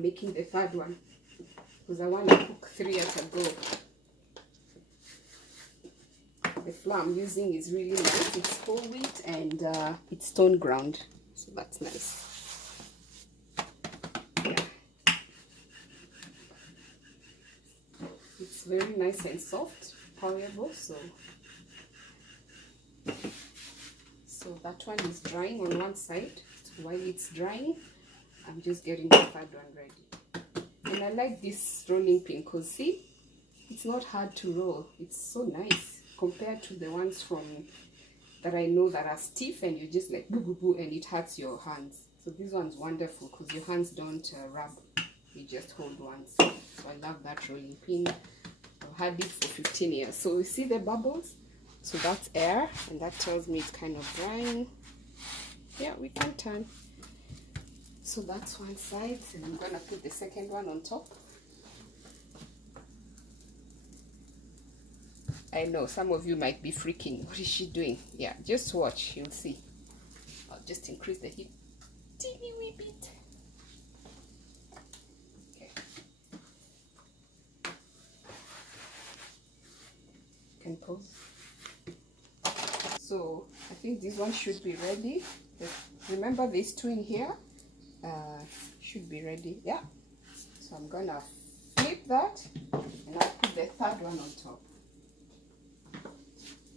I'm making the third one because I want to cook 3 at a go. The flour I'm using is really nice. It's whole wheat and it's stone ground, so that's nice. Yeah. It's very nice and soft, pliable. So that one is drying on one side. So while it's drying, I'm just getting the third one ready. And I like this rolling pin because see, it's not hard to roll. It's so nice compared to the ones from that I know that are stiff and you just like boo boo boo and it hurts your hands. So this one's wonderful because your hands don't rub, you just hold once. So I love that rolling pin. I've had it for 15 years. So you see the bubbles? So that's air, and that tells me it's kind of drying. Yeah, we can turn. So that's one side, and I'm gonna put the second one on top. I know some of you might be freaking, what is she doing? Yeah, just watch, you'll see. I'll just increase the heat teeny wee bit. Okay. You can pause. So I think this one should be ready. Remember these two in here should be ready. Yeah. So I'm gonna flip that and I'll put the third one on top.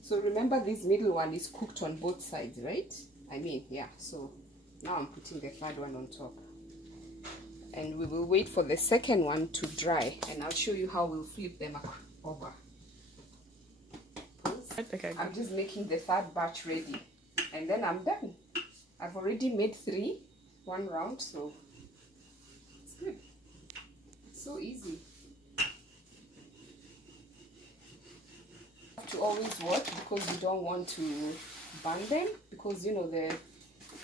So remember this middle one is cooked on both sides, right? I mean, yeah. So now I'm putting the third one on top. And we will wait for the second one to dry and I'll show you how we'll flip them over. Okay. I'm just making the third batch ready and then I'm done. I've already made 3 one round, so it's good. It's so easy. You have to always watch because you don't want to burn them, because you know the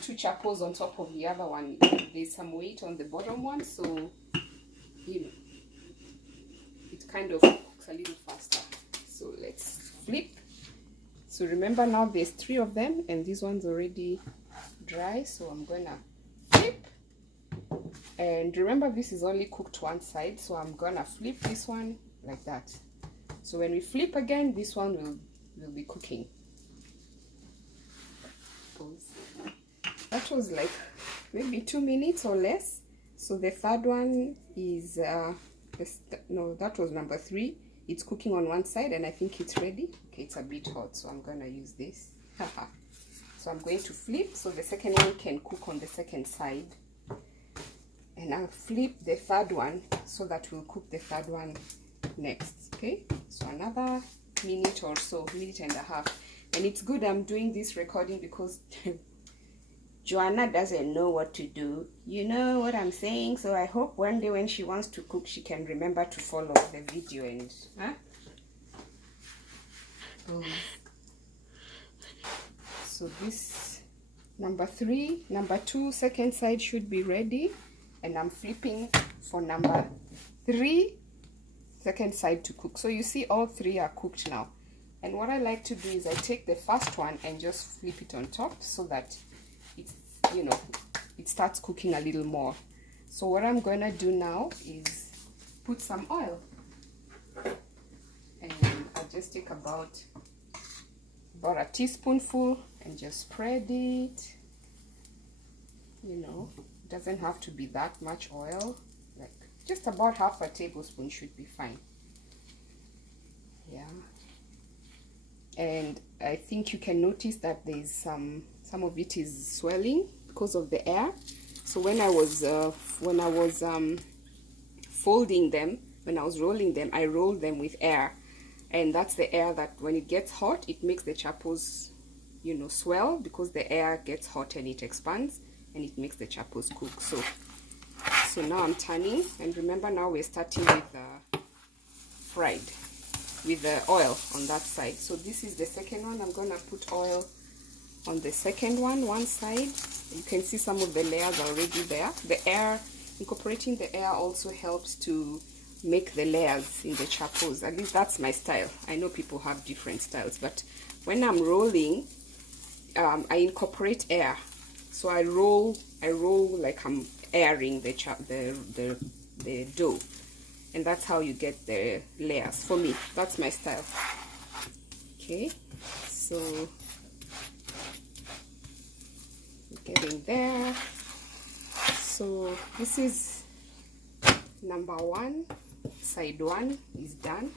2 chapos on top of the other one, there's some weight on the bottom one, so you know it kind of cooks a little faster. So let's flip. So remember now there's 3 of them and this one's already dry, so I'm gonna flip. And remember this is only cooked one side, so I'm gonna flip this one like that. So when we flip again, this one will be cooking. That was like maybe 2 minutes or less. So the third one is no, that was number 3. It's cooking on one side and I think it's ready. Okay, it's a bit hot, so I'm gonna use this. So I'm going to flip so the second one can cook on the second side. And I'll flip the third one so that we'll cook the third one next. Okay, so another minute or so, minute and a half. And it's good I'm doing this recording because Joanna doesn't know what to do. You know what I'm saying? So I hope one day when she wants to cook, she can remember to follow the video and So this number 3, number 2, second side should be ready. And I'm flipping for number 3, second side to cook. So you see all 3 are cooked now. And what I like to do is I take the first one and just flip it on top so that it's, you know, it starts cooking a little more. So what I'm going to do now is put some oil. And I'll just take about a teaspoonful and just spread it. You know, it doesn't have to be that much oil. Like just about half a tablespoon should be fine. Yeah. And I think you can notice that there's some of it is swelling because of the air. So when I was folding them, when I was rolling them, I rolled them with air, and that's the air that when it gets hot, it makes the chapos, you know, swell, because the air gets hot and it expands and it makes the chapos cook. So now I'm turning, and remember now we're starting with fried with the oil on that side. So this is the second one. I'm gonna put oil on the second one side. You can see some of the layers are already there. The air, incorporating the air also helps to make the layers in the chapos. At least that's my style. I know people have different styles, but when I'm rolling, I incorporate air. So I roll like airing the dough, and that's how you get the layers. For me, that's my style. Okay, so getting there. So this is number 1, side 1 is done.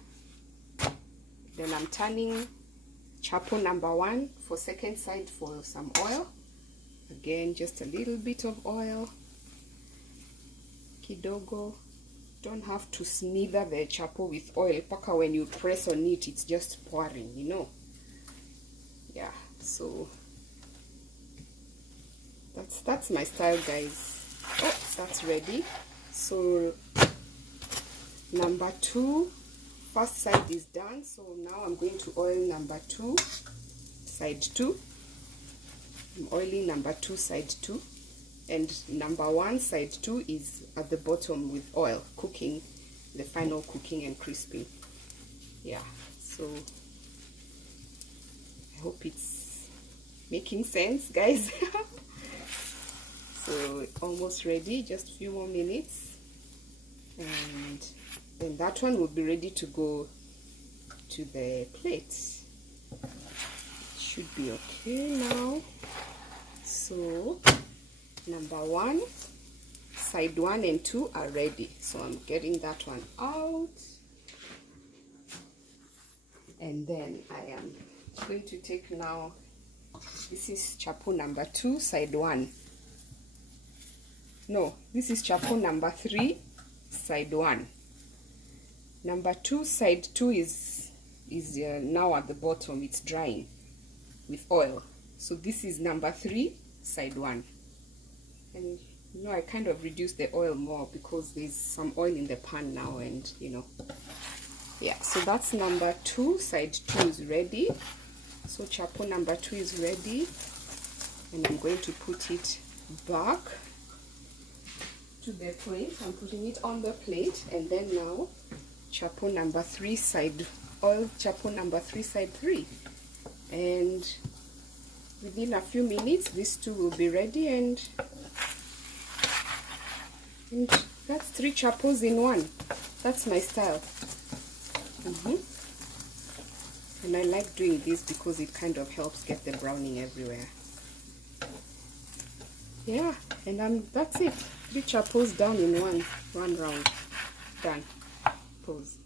Then I'm turning chapo number 1 for second side for some oil. Again, just a little bit of oil, kidogo. Don't have to smother the chapo with oil paka when you press on it, it's just pouring, you know. Yeah, so that's my style, guys. Oh, that's ready. So number 2, first side is done. So now I'm going to oil number 2, side 2. I'm oiling number 2, side 2, and number 1, side 2 is at the bottom with oil, cooking, the final cooking and crisping. Yeah, so I hope it's making sense, guys. So almost ready, just a few more minutes, and then that one will be ready to go to the plate. It should be okay now. So number 1, side 1 and 2 are ready, so I'm getting that one out, and then I am going to take now, this is chapo number 2, side 1. No, this is chapo number 3, side 1. Number 2, side 2 is now at the bottom, it's drying with oil. So this is number 3, side 1. And you know, I kind of reduced the oil more because there's some oil in the pan now, and you know, yeah. So that's number 2, side 2 is ready. So chapo number 2 is ready, and I'm going to put it back to the plate. I'm putting it on the plate, and then now chapo number 3, side oil chapo number 3, side 3, and within a few minutes these two will be ready, and that's 3 chapos in one. That's my style. And I like doing this because it kind of helps get the browning everywhere. Yeah, and that's it. 3 chapos done in one round. Done. Pause.